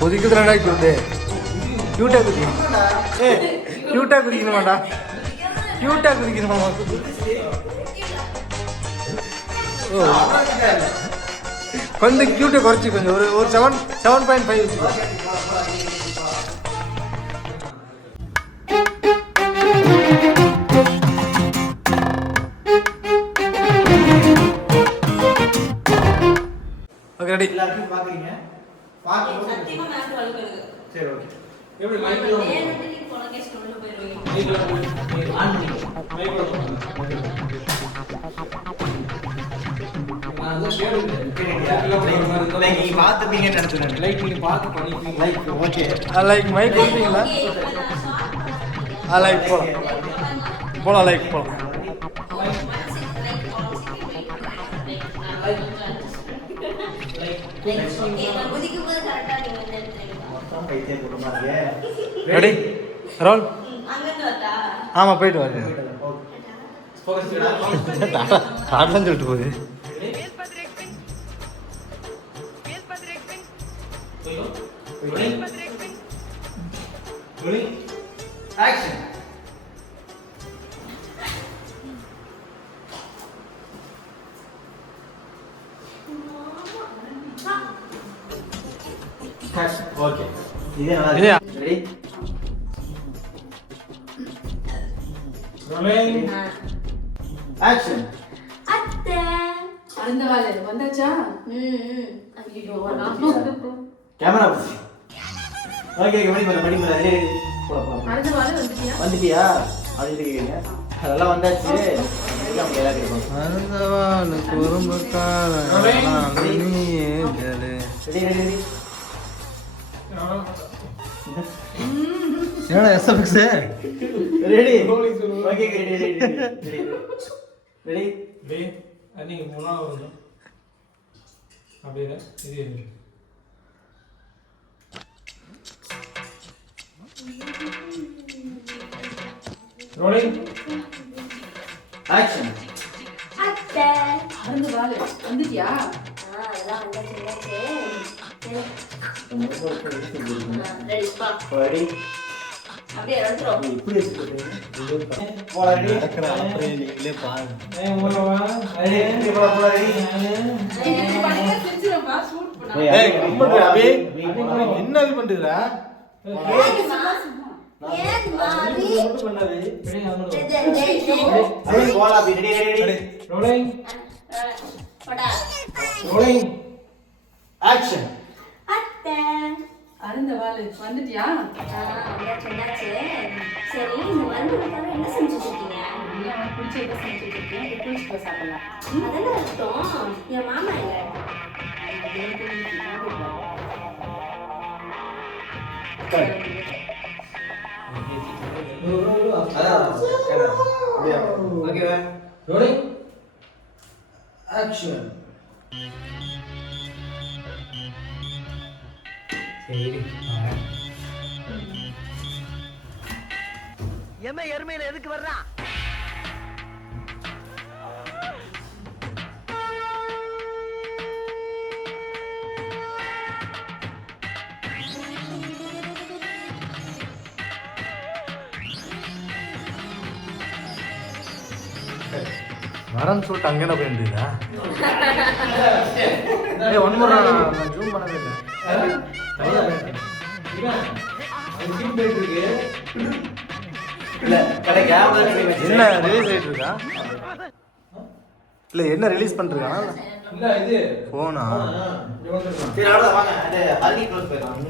கொதிக்குதுடா cute. கியூட்டா குதி. கியூட்டா குதிக்கணுமாடா? கியூட்டா குதிக்கணுமா? ஓ கொஞ்சம் கியூட்டை குறைச்சி கொஞ்சம் ஒரு 7.5 வச்சுக்கோ. Okay ready. எல்லாரும் பாக்குறீங்க. சத்தியமா மேம் வளர்க்குது. சரி ஓகே. எப்படி மைக்ல நேரத்துல நீ போன கேஸ் கொண்டு போயிடுவீங்க. மைக்ல ஆன் பண்ணிக்கோ. மைக்ல ஓகே. நான் தான் கேளுங்க. லைக் நீங்க பாத்துப்பீங்கன்னு நினைச்சேன். லைக் நீங்க பார்த்து பண்ணிப்பீங்க. Like okay. லைக் மைக் கொடுத்தீங்களா? லைக் போகலாம் லைக் போகலாம். Ready roll. அங்கிருந்து வரட்டா? ஆமாம் போயிட்டு வாங்க. காட்டலாம் சொல்லிட்டு போகுது. ஆக்ஷன். ஓகே. இதே நல்லா இல்லையா? ரெடி. Rolling action. அத்தை. அந்த வாளு வந்தாச்சா? ஐயோ கேமரா போடு. Okay Mani Mani ready. அந்த வாளு வந்துட்டியா? வந்துட்டியா? அது கேக்குறீங்க. அதெல்லாம் வந்தாச்சு. எல்லாம் கேளா கேட்போம். Ready ready ready. என்னடா SFX ready. Okay ready ready ready. Ready. டேய் நீங்க முன்னால வரணும். அப்படியே இது ரோலிங் ஆக்ஷன். அத்தை. அந்த வாளு வந்துட்டியா? அதெல்லாம் வந்தாச்சு. ரெடி பா. ரெடி. அப்படியே வந்துரும். இப்படி வச்சிருக்கீங்க. போடா ரெடி. அப்படியே நீங்களே பாருங்க. ஏய் மூல வா. ரெடி. போடா போடா ரெடி. இப்படி பண்ணிட்டா செஞ்சிரமா ஷூட் பண்ணா. ஏய் கம்மன் அபி என்ன அபி பண்றீடா? ஏன் மாவி? மட்டும் பண்ணாதே. ரெடி ஆகணும். ரெடி போடா ரெடி ரெடி ரெடி. ரோலிங் போடா. Rolling action. அத்தை. அந்த வாளு வந்துட்டியா? வந்தாச்சு. சரி இந்த மருந்து தவிர என்ன செஞ்சுட்டு இருக்கீங்க? நீ உனக்கு பிடிச்சத செஞ்சுட்டு இருக்கேன். குளிச்சுட்டு சாப்பிடலாம். அதெல்லாம் அர்த்தம். என் மாமா இல்ல. ஓகேவா? Rolling action. சரி எம எருமையில எதுக்கு வர்றான்? வரேன்னு சொல்லிட்டு அங்கே என்ன பண்ணிருந்தீங்களா? ஏய் ஒன் மோர் நான் ஜூம் பண்ணவே இல்லை. தனியா பண்ணிட்டேன். இவன் அது கிட் பேட் இருக்கு. இல்ல கடை கேமரா என்ன ரிலீஸ் ஆயிட்டு இருக்கா? இல்ல என்ன ரிலீஸ் பண்ணிருக்கானா? இல்ல இது போனா சரி அவ்வளோ வாங்க. அந்த ஹல்தி க்ளோஸ் போயிடலாம்.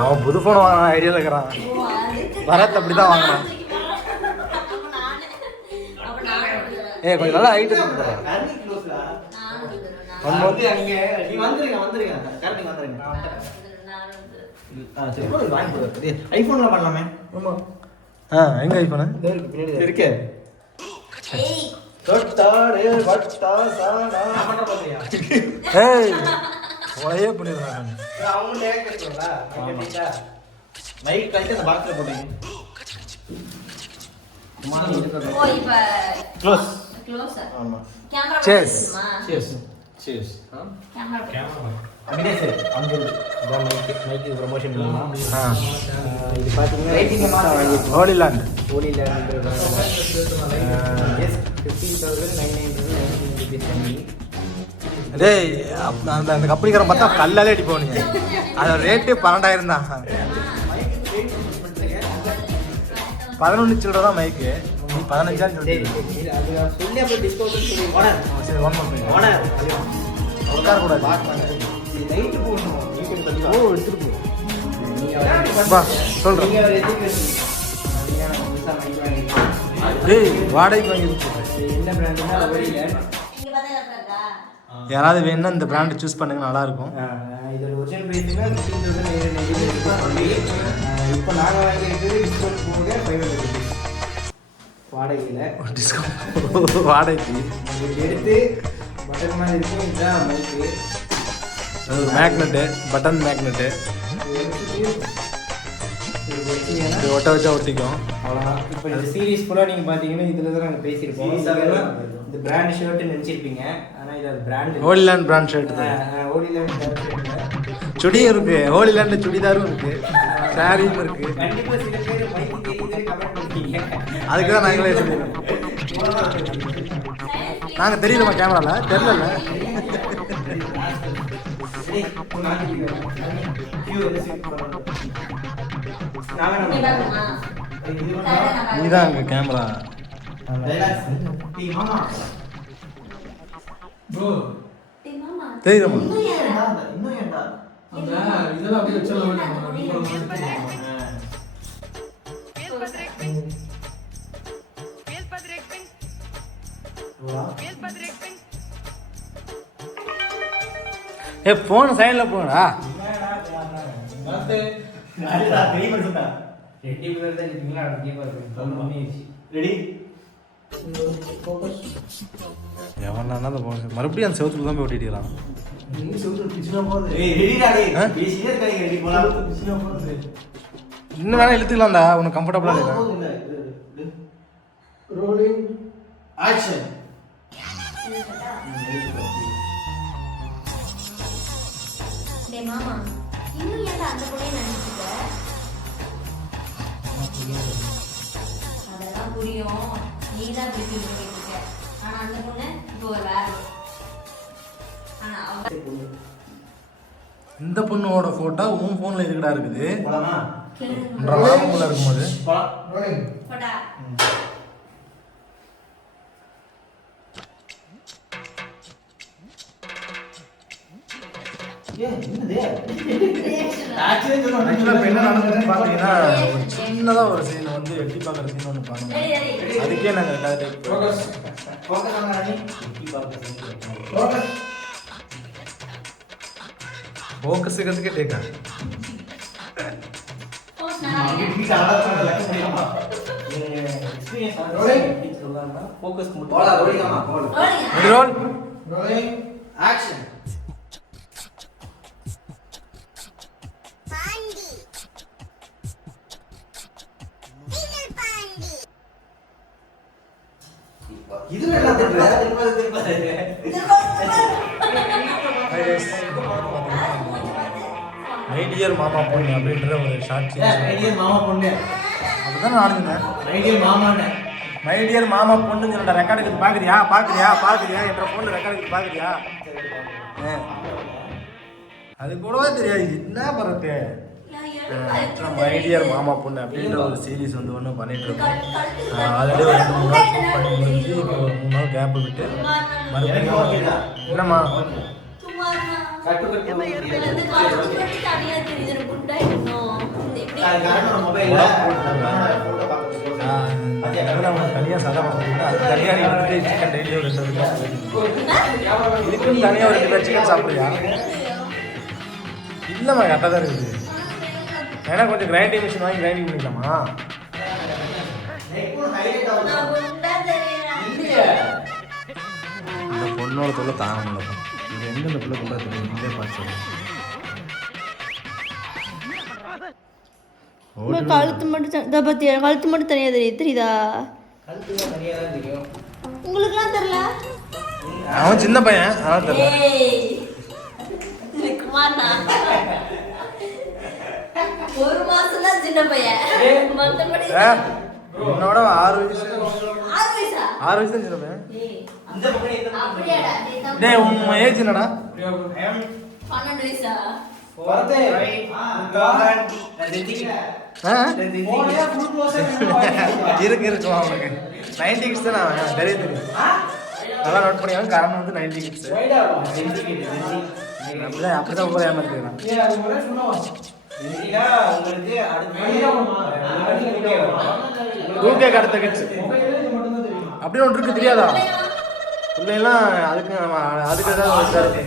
அவன் புது போன் வாங்கின ஐடியால இருக்கிறான். பரத் அப்படிதான் வாங்கினான். ஏய் கொஞ்சம் நல்லா ஹைட் இருக்கு. ஹல்தி க்ளோஸ்ல ஒன் வந்து அங்க நீ வந்துருங்க கரெக்ட் வந்துருங்க. சரி போய் வாங்கி போடு. ஐபோன்ல பண்ணலாமே. ஆமா. எங்க ஐபோன்? இருக்கே. தொட்டாடே வட்டா சானா பண்ற பாத்தியா? ஏய் ஒளையே பண்ணிடுறாங்க. அவங்க லேக் இருக்குங்களா? கேட்டீங்களா? மைக் கழிச்சு அந்த பாக்ஸ்ல போடுங்க. ஓ இப்ப க்ளோஸ். க்ளோஸ் ஆமா. Camera Cheers. Cheers. Cheese camera அங்கேயே சார் அங்கே இதான் மைக்கு ப்ரமோஷன் பண்ணலாம் ஆ இது பார்த்தீங்கன்னா ஹோலிலாண்ட் ஓலியில் எஸ் 15,999 கம்மி. டேய் அந்த அந்த கம்பெனிக்காரன் பார்த்தா கல்லாலே அடிப்போம் நீ அதோட ரேட்டு 12,000 தான் 11 சில்லற தான் மைக்கு நீ 15,000 சரி சொல்லி அது நான் சொல்லி அப்புறம் டிஸ்கவுண்ட் சொல்லி ஓனர் சரி ஒன் மந்த் ஓனர் உட்கார கூடாது நைட்டு போகணும் வீட்டுக்கு தள்ளி ஓ எடுத்துட்டு போ வா சொல்றேன் நீங்கள் ஒரு எஜுகேஷன் நீங்கள் நம்ம புதுசாக மைக் வாங்கியிருக்கோம் டேய் வாடகைக்கு வாங்கி கொடுத்து என்ன பிராண்டுன்னா ஓலியில் இங்க பார்த்தா கரெக்டா இருக்கா? யாராவது வேணும்னா இந்த பிராண்ட் சூஸ் பண்ணுங்க நல்லா இருக்கும் இதோட ஒரிஜினல் ப்ரைஸுங்க 15,999 சொல்லி இப்போ நாங்கள் வாங்கியிருக்கிறது டிஸ்கவுண்ட் போக 500 rupees வாடகையில் டிஸ்கவுண்ட் வாடகைக்கு இது எடுத்து பட்டன் மாதிரி இருக்கும் இதுதான் மைக்கு மேக்னெட்டு பட்டன் மேக்னெட்டு இது ஒட்ட வச்சா ஒட்டிக்கும் அவ்வளோதான் இப்போ இந்த சீரிஸ் ஃபுல்லாக நீங்கள் பார்த்தீங்கன்னா இதில் தான் நாங்கள் பேசியிருப்போம் இதெல்லாம் இந்த பிராண்ட் ஷர்ட்டு நினச்சிருப்பீங்க ஆனால் இது அது பிராண்ட் ஹோலிலாண்ட் பிராண்ட் ஷர்ட் தான் ஓடியில் சுடியும் இருக்கு ஹோலிலாண்ட் சுடிதாரும் இருக்கு சாரியும் இருக்கு கண்டிப்பாக சில பேர் மைக்கு தெரியுது கமெண்ட் பண்ணுவீங்க அதுக்கு தான் நாங்களே சொல்லிடுறோம் நாங்கள் தெரியலமா கேமரால தெரியல இங்க பாருமா? நீ தான் அங்கே கேமரா ப்ரோ டேய் மாமா. தெரியுமா இன்னும் ஏன்டா? அந்த இதெல்லாம் அப்படியே வச்சிடலாம் நம்ம நீ கூட ஏ ஃபோன் சைடில் போடா பார்த்து ரெட்டி பேர் தான் இருக்கீங்களா ரெடி எவனா அந்த ஃபோன் மறுபடியும் அந்த செவத்துக்கு தான் போய் ஒட்டிட்டுறான் இன்னும் வேணா இழுத்துக்கலாம்டா உனக்கு கம்ஃபர்டபுளாக இருக்கா ரோலிங் ஆக்ஷன் டேய் மாமா. இன்னும் ஏன்டா அந்த பொண்ணே நினைச்சிட்டு இருக்க? அதெல்லாம் புரியும். நீதான் இப்படி feel பண்ணிட்டு இருக்க. ஆனா அந்த பொண்ணு இப்போ ஒரு வேற. ஆனா அவ இந்த பொண்ணோட ஃபோட்டோ உன் ஃபோனில் எதுக்குடா இருக்குது போலாமா கேளுங்க. உன்ற மாமூல இருக்கும்போது போலாம் ரோலிங் போடா. ஆக்சுவலாக இப்போ என்ன நடந்ததுன்னு பார்த்தீங்கன்னா ஒரு சின்னதாக ஒரு சீன் வந்து எட்டி பார்க்குற சீன் ஒன்று பண்ணணும் ரெடி ரெடி. அதுக்கே நாங்கள் எல்லாத்தையும் focus focus on Rani focus ஃபோக்கஸுக்கிறதுக்கே டேக்கா போஸ் நான் ஃபோக்கஸ் போலாம் ரோலிங்காமா போலாம் ரோலிங்க. ரோல் ரோலிங் ஆக்ஷன் இது என்ன திரும்ப மைடியர் மாமா பொண்ணு அப்படின்ற ஒரு ஷார்ட் சீன் ரைடியர் மாமா பொண்ணு அப்படிதான் நான் ஆடுங்க ரைடியர் மாமாண்ணே மைடியர் மாமா பொண்ணுன்னு சொல்லிட்ட ரெக்கார்டுக்கு பார்க்குறியா பார்க்குறியா பார்க்குறியா என்ற பொண்ணு ரெக்கார்டுக்கு பார்க்குறியா அது கூடவே தெரியாது என்ன பரட்டு மைடியர் மாமா பொண்ணு அப்படின்ற ஒரு சீரீஸ் வந்து ஒன்று பண்ணிட்டு இருக்கோம் ஆல்ரெடி ஒரு 2-3 நாள் ஷூட் பண்ணி முடிஞ்சு இப்போ ஒரு 3 நாள் கேப் விட்டு மறுபடியும் என்னம்மா சும்மா கட்டு கட்டு வந்து கால் கட்டி தனியா தெரியுது குட்டா இன்னும் எப்படி மொபைல்ல தனியாக சதை பார்த்துட்டு அது தனியாக நீ வந்துட்டு சிக்கன் டெய்லி ஒரு 2 இதுக்குன்னு தனியாக ஒரு 2 கிலோ சிக்கன் சாப்பிட்றியா இல்லைம்மா கரெக்டாக தான் இருக்குது ஏன்னா கொஞ்சம் கிரைண்டிங் மிஷின் வாங்கி கிரைண்டிங் பண்ணிக்கலாமா நான் குண்டா தெரியறேன். இந்த பொண்ணோட தொல்லை தாங்க முடியல இது எங்க இந்த பிள்ளை கொண்டா தெரியும் நீங்களே பார்த்து கழுத்து மட்டும் இதை பற்றியா கழுத்து மட்டும் தனியாக தெரியுதா கழுத்து தனியாக தான் தெரியும் உங்களுக்குலாம் தெரியல அவன் சின்ன பையன் அதான் தெரியல. ஏய் குமார்னா 1 மாசம் தான் சின்ன பையன் மத்தபடி உன்னோட 6 வயசு 6 வயசா 6 வயசு தான் சின்ன பையன். ஏய் இந்த பக்கம் இந்த பக்கம். அப்படியாடா டேய் தம்பி டேய் உன் ஏஜ் என்னடா? 12 வயசா வரதே. நான் தெரிஞ்சுக்கிட்டேன். ஆ? இருக்கு வா உனக்கு 90 கிட்ஸ் தான் அவன் தெரியும். நல்லா நோட் பண்ணியாலும் காரணம் வந்து 90 கிட்ஸ். அப்படிதான் ஊரே ஏமாத்திக்கிறான். டூகே அடுத்த கிட்ஸ் அப்படி ஒன்று இருக்கு தெரியாதா? பிள்ளைலாம் அதுக்கு ஏதாவது